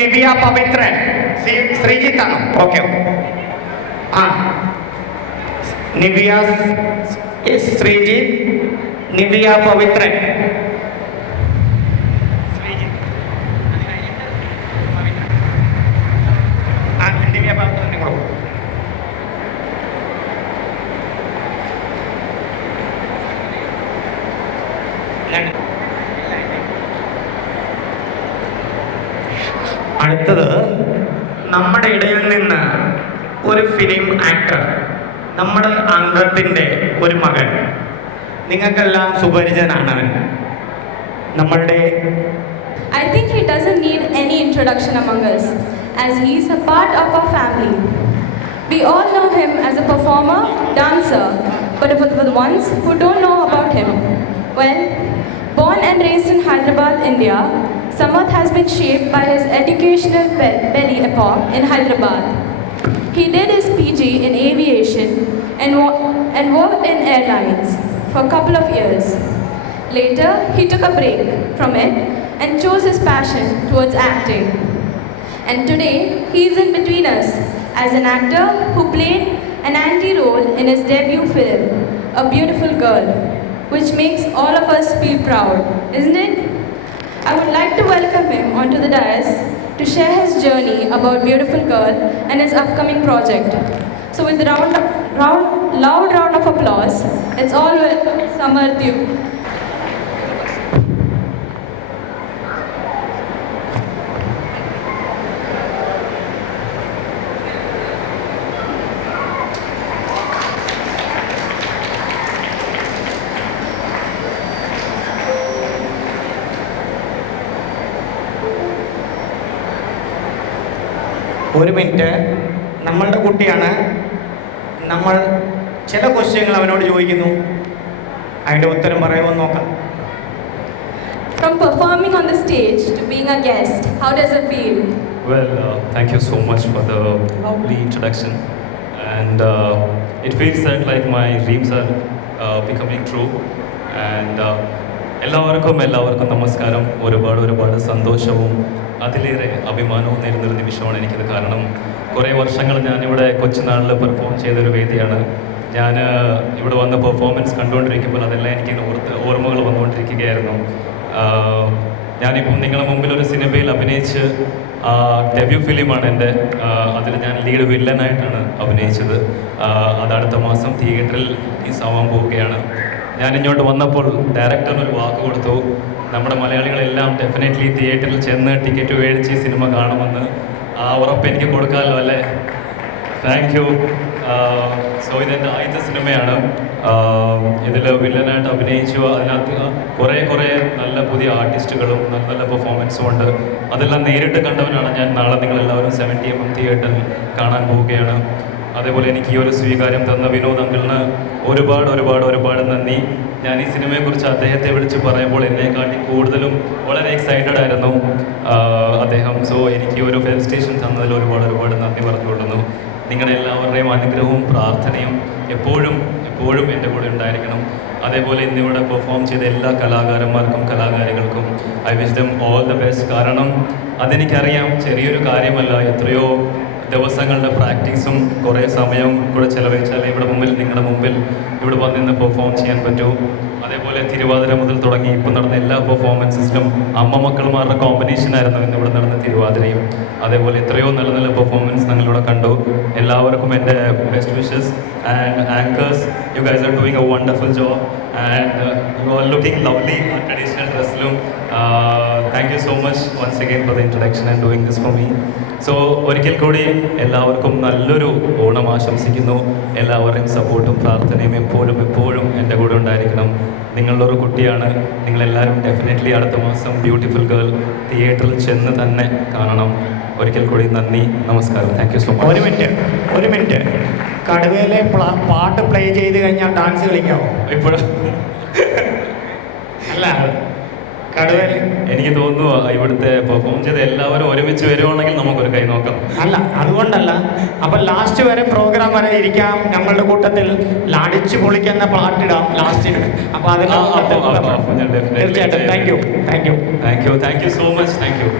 Nivea Pavithran Sreejith ആണോ? Okay ആ നിവ്യ ശ്രീജിത്ത് നിവ്യ പവിത്രൻ നിവ്യ പവിത്രൻ കൊടുക്കും. അടുത്തത് നമ്മുടെ ഇടയിൽ നിന്ന് ഒരു ഫിലിം ആക്ടർ, നമ്മുടെ അംഗത്തിൻ്റെ ഒരു മകൻ, നിങ്ങൾക്കെല്ലാം സുപരിചിതനാണ് അവൻ. നമ്മളുടെ I think he doesn't need any introduction among us, as he is a part of our family. We all know him as a performer, dancer, but for the ones who don't know about him, well, born and raised in Hyderabad, India, Samarth has been shaped by his educational belly epoch in Hyderabad. He did his PG in aviation and worked in airlines for a couple of years. Later, he took a break from it and chose his passion towards acting. And today, he is in between us as an actor who played an anti-role in his debut film, A Beautiful Girl, which makes all of us feel proud, isn't it? I would like to welcome him onto the dais to share his journey about Beautiful Girl and his upcoming project. So with a loud round of applause, let's all welcome Samarth. ഒരു minute, നമ്മളുടെ കുട്ടിയാണ്. നമ്മൾ ചില ക്വസ്റ്റ്യങ്ങൾ അവനോട് ചോദിക്കുന്നു, അതിൻ്റെ ഉത്തരം പറയുമോ നോക്കാം. From performing on the stage to being a guest, how does it feel? Well, thank you so much for the lovely introduction, and it feels that like my dreams are becoming true. And എല്ലാവർക്കും നമസ്കാരം. ഒരുപാട് സന്തോഷവും അതിലേറെ അഭിമാനവും നേരുന്നൊരു നിമിഷമാണ് എനിക്കത്. കാരണം കുറേ വർഷങ്ങൾ ഞാനിവിടെ കൊച്ചുനാളിൽ പെർഫോം ചെയ്തൊരു വേദിയാണ്. ഞാൻ ഇവിടെ വന്ന് പെർഫോമൻസ് കണ്ടുകൊണ്ടിരിക്കുമ്പോൾ അതെല്ലാം എനിക്ക് ഓർമ്മകൾ വന്നുകൊണ്ടിരിക്കുകയായിരുന്നു. ഞാനിപ്പം നിങ്ങളുടെ മുമ്പിൽ ഒരു സിനിമയിൽ അഭിനയിച്ച് ഡെബ്യൂ ഫിലിമാണ് എൻ്റെ. അതിൽ ഞാൻ ലീഡ് വില്ലനായിട്ടാണ് അഭിനയിച്ചത്. അത് അടുത്ത മാസം തിയേറ്ററിൽ റിലീസാവാൻ പോവുകയാണ്. ഞാൻ ഇങ്ങോട്ട് വന്നപ്പോൾ ഡയറക്ടറിന് ഒരു വാക്ക് കൊടുത്തു, നമ്മുടെ മലയാളികളെല്ലാം ഡെഫിനറ്റ്ലി തിയേറ്ററിൽ ചെന്ന് ടിക്കറ്റ് മേടിച്ച് സിനിമ കാണുമെന്ന്. ആ ഉറപ്പ് എനിക്ക് കൊടുക്കാമല്ലോ അല്ലേ? Thank you. സോ ഇതെൻ്റെ ആദ്യത്തെ സിനിമയാണ്. ഇതിൽ വില്ലനായിട്ട് അഭിനയിച്ചു. അതിനകത്ത് കുറേ നല്ല പുതിയ ആർട്ടിസ്റ്റുകളും നല്ല പെർഫോമൻസും ഉണ്ട്. അതെല്ലാം നേരിട്ട് കണ്ടവനാണ് ഞാൻ. നാളെ നിങ്ങളെല്ലാവരും 70mm തിയേറ്ററിൽ കാണാൻ പോവുകയാണ്. അതേപോലെ എനിക്ക് ഈ ഒരു സ്വീകാര്യം തന്ന വിനോദ് അങ്കിളിന് ഒരുപാട് നന്ദി. ഞാൻ ഈ സിനിമയെക്കുറിച്ച് അദ്ദേഹത്തെ വിളിച്ച് പറയുമ്പോൾ എന്നെക്കാട്ടി കൂടുതലും വളരെ എക്സൈറ്റഡ് ആയിരുന്നു അദ്ദേഹം. സോ എനിക്ക് ഒരു ഫെലിസിറ്റേഷൻ തന്നതിൽ ഒരുപാട് നന്ദി പറഞ്ഞുകൊള്ളുന്നു. നിങ്ങളുടെ എല്ലാവരുടെയും അനുഗ്രഹവും പ്രാർത്ഥനയും എപ്പോഴും എൻ്റെ കൂടെ ഉണ്ടായിരിക്കണം. അതേപോലെ ഇന്നിവിടെ പെർഫോം ചെയ്ത എല്ലാ കലാകാരന്മാർക്കും കലാകാരികൾക്കും I wish them all the best. കാരണം അതെനിക്കറിയാം, ചെറിയൊരു കാര്യമല്ല. എത്രയോ ദിവസങ്ങളുടെ പ്രാക്ടീസും കുറേ സമയവും കൂടെ ചിലവഴിച്ചാൽ നിങ്ങളുടെ മുമ്പിൽ ഇവിടെ വന്നിന്ന് പെർഫോം ചെയ്യാൻ പറ്റൂ. അതേപോലെ തിരുവാതിര മുതൽ തുടങ്ങി ഇപ്പോൾ നടന്ന എല്ലാ പെർഫോമൻസിലും അമ്മ മക്കളുമാരുടെ കോമ്പറ്റീഷനായിരുന്നു ഇന്നിവിടെ നടന്ന തിരുവാതിരയും. അതേപോലെ എത്രയോ നല്ല പെർഫോമൻസ് ഞങ്ങളിവിടെ കണ്ടു. എല്ലാവർക്കും എൻ്റെ best wishes. And anchors, you guys are doing a wonderful job and you are looking lovely ആ ട്രഡീഷണൽ ഡ്രസ്സിലും. Thank you so much once again for the introduction and doing this for me. So ഒരിക്കൽ കൂടി എല്ലാവർക്കും നല്ലൊരു ഓണം ആശംസിക്കുന്നു. എല്ലാവരുടെയും സപ്പോർട്ടും പ്രാർത്ഥനയും എപ്പോഴും എൻ്റെ കൂടെ ഉണ്ടായിരിക്കണം. നിങ്ങളൊരു കുട്ടിയാണ്. നിങ്ങളെല്ലാവരും ഡെഫിനറ്റ്ലി അടുത്ത മാസം ബ്യൂട്ടിഫുൾ ഗേൾ തിയേറ്ററിൽ ചെന്ന് തന്നെ കാണണം. ഒരിക്കൽ കൂടി നന്ദി, നമസ്കാരം. Thank you so much. ഒരു മിനിറ്റ്, കടുവയിലെ പാട്ട് പ്ലേ ചെയ്ത് കഴിഞ്ഞാൽ ഡാൻസ് കളിക്കാമോ? ഇപ്പോഴും അല്ല, കടുവയിൽ എനിക്ക് തോന്നുന്നു ഇവിടുത്തെ പെർഫോം ചെയ്ത് എല്ലാവരും ഒരുമിച്ച് വരുവാണെങ്കിൽ നമുക്കൊരു കൈ നോക്കാം. അല്ല, അതുകൊണ്ടല്ല. അപ്പൊ ലാസ്റ്റ് വരെ പ്രോഗ്രാം വരെ ഇരിക്കാം. ഞങ്ങളുടെ കൂട്ടത്തിൽ അടിച്ചു പൊളിക്കുന്ന പാട്ടിടാം ലാസ്റ്റിന്. അപ്പൊ അതെല്ലാം തീർച്ചയായിട്ടും. Thank you so much. Thank you.